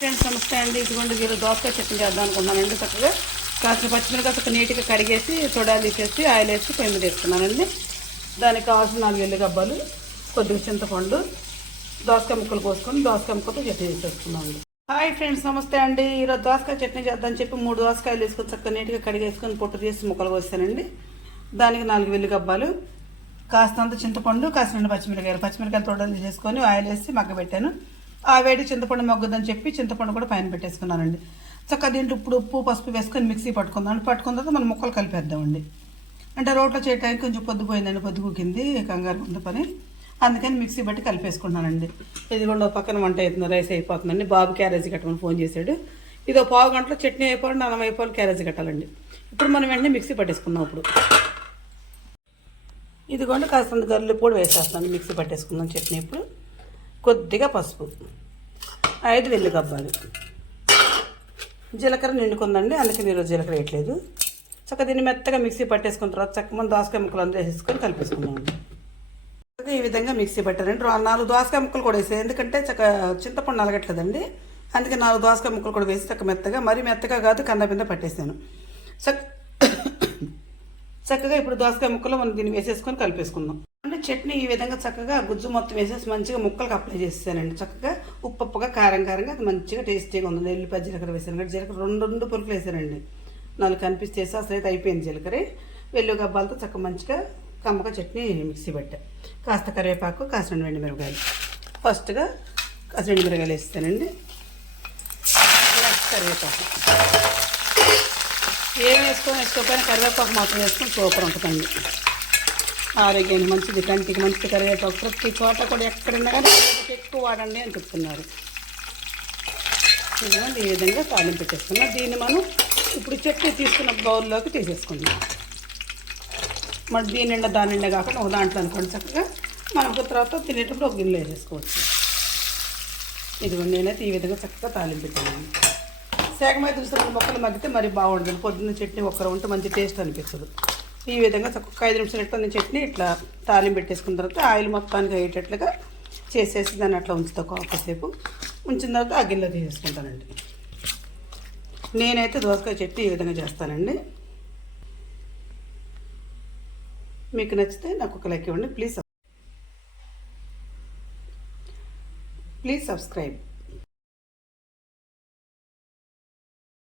Friends నమస్తే అండి. ఇదిగోండి మీరు దోసకాయ చట్నీ చేద్దాం అనుకున్నానండి. చక్కగా కాస్త పచ్చిమిరకాయ చక్క నీట్గా కడిగేసి తొడాలు తీసేసి ఆయిల్ వేసి పొయ్యి మీద వేసుకున్నానండి. దానికి కావాల్సిన 4 ఎల్లిగబ్బలు, కొద్దిగా చింతపండు, దోసకాయ ముక్కలు పోసుకొని దోసకాయ ముక్కలతో చట్నీ చేసేసుకున్నామండి. హాయ్ ఫ్రెండ్స్ నమస్తే అండి. ఈరోజు దోసకాయ చట్నీ చేద్దామని చెప్పి 3 దోసకాయలు వేసుకొని చక్కగా నీట్గా కడిగేసుకొని పొట్టు చేసి ముక్కలు కోసానండి. దానికి 4 ఎల్లిగబ్బలు, కాస్తంత చింతపండు, కాస్త పచ్చిమిరకాయలు తొడాలు చేసుకొని ఆయిల్ వేసి మగ్గబెట్టాను. ఆ వేడి చింతపండు మగ్గుద్దని చెప్పి చింతపండు కూడా పైన పెట్టేసుకున్నానండి. చక్కగా దీంట్లో ఇప్పుడు ఉప్పు పసుపు వేసుకొని మిక్సీ పట్టుకుందాం. పట్టుకున్న తర్వాత మనం ముక్కలు కలిపేద్దామండి. అంటే రోట్లో చేయడానికి కొంచెం పొద్దుపోయిందండి, పొద్దుగుకింది, కంగారు ఉంది పని, అందుకని మిక్సీ బట్టి కలిపేసుకుంటున్నానండి. ఇది కూడా పక్కన వంట అవుతుంది, రైస్ అయిపోతుందండి. బాబు క్యారేజీ కట్టమని ఫోన్ చేశాడు. ఇదో పావు గంటలో చట్నీ అయిపోవాలి, అన్నం అయిపోవాలి, క్యారేజీ కట్టాలండి. ఇప్పుడు మనం వెంటనే మిక్సీ పట్టేసుకుందాం. ఇప్పుడు ఇదిగోండి కాస్తంత గల్లి పొడి వేసేస్తాను, మిక్సీ పట్టేసుకుందాం చట్నీ. ఇప్పుడు కొద్దిగా పసుపు, 5 వెల్లిగబ్బాలు, జీలకర్ర నిండుకుందండి, అందుకని ఈరోజు జీలకర్ర వేయట్లేదు. చక్కగా దీన్ని మెత్తగా మిక్సీ పట్టేసుకున్న తర్వాత చక్కగా మనం దోసకాయ ముక్కలు అందరూ వేసేసుకొని కలిపేసుకుందామండి. ఈ విధంగా మిక్సీ పట్టారండి. 4 దోసకాయ ముక్కలు కూడా వేసాయి, ఎందుకంటే చక్కగా చింతపండు నలగట్లేదండి, అందుకే 4 దోసకాయ ముక్కలు కూడా వేసి చక్కగా మెత్తగా, మరీ మెత్తగా కాదు, కంద కింద పట్టేసాను. చక్కగా ఇప్పుడు దోసకాయ ముక్కలు మనం దీన్ని వేసేసుకొని కలిపేసుకుందాం. అంటే చట్నీ ఈ విధంగా చక్కగా గుజ్జు మొత్తం వేసేసి మంచిగా ముక్కలకు అప్లై చేస్తానండి. చక్కగా ఉప్పుగా కారంగా అది మంచిగా టేస్టీగా ఉంది. ఎల్లిపాయ జీలకర్ర వేసాను కదా, జీలకర్ర రెండు పురుకులు వేసానండి. 4 కనిపిస్తేసి అసలు అయితే అయిపోయింది జీలకర్ర. వెల్లుగబ్బాలతో చక్కగా మంచిగా కమ్మగా చట్నీ మిక్సీ పెట్టా. కాస్త కరివేపాకు, కాస్త 2 ఎండుమిరపకాయలు. ఫస్ట్గా కాస్త 2 ఎండుమిరపకాయలు వేస్తానండి. కరివేపాకు ఏం వేసుకోకపోయినా కరివేపాకు మాత్రం వేసుకొని సూపర్ ఉంటుందండి. ఆరోగ్యానికి మంచిది, కంటికి మంచిది కరివేపాకు. ప్రతి చోట కూడా ఎక్కడున్నా కానీ కరివేపాకు ఎక్కువ వాడండి అని చెప్తున్నారు. ఇదిగోండి ఈ విధంగా తాలింపు పెట్టేసుకున్నాం. దీన్ని మనం ఇప్పుడు చట్నీ తీసుకున్న బౌల్లోకి తీసేసుకుందాం. మరి దీని నిండా దాని నిండా కాకుండా ఒక దాంట్లో అనుకోండి. చక్కగా మనకు తర్వాత తినేటప్పుడు ఒక గిన్నెలో వేసేసుకోవచ్చు. ఇదిగోండి నేనైతే ఈ విధంగా చక్కగా తాలింపు పెట్టాను. శాఖమై చూసిన మొక్కలు మగ్గితే మరి బాగుంటుంది. పొద్దున్న చట్నీ ఒక్కరు ఉంటే మంచి టేస్ట్ అనిపిస్తుంది. ఈ విధంగా చక్కగా 5 నిమిషాలు ఎట్లా చట్నీ ఇట్లా తాలింపు పెట్టేసుకున్న తర్వాత ఆయిల్ మొత్తానికి అయ్యేటట్లుగా చేసేసి దాన్ని అట్లా ఉంచుతా. కాసేపు ఉంచిన తర్వాత ఆ గిన్నెలో తీసేసుకుంటానండి. నేనైతే దోసకాయ చట్నీ ఈ విధంగా చేస్తానండి. మీకు నచ్చితే నాకు ఒక లైక్ ఇవ్వండి. Please subscribe.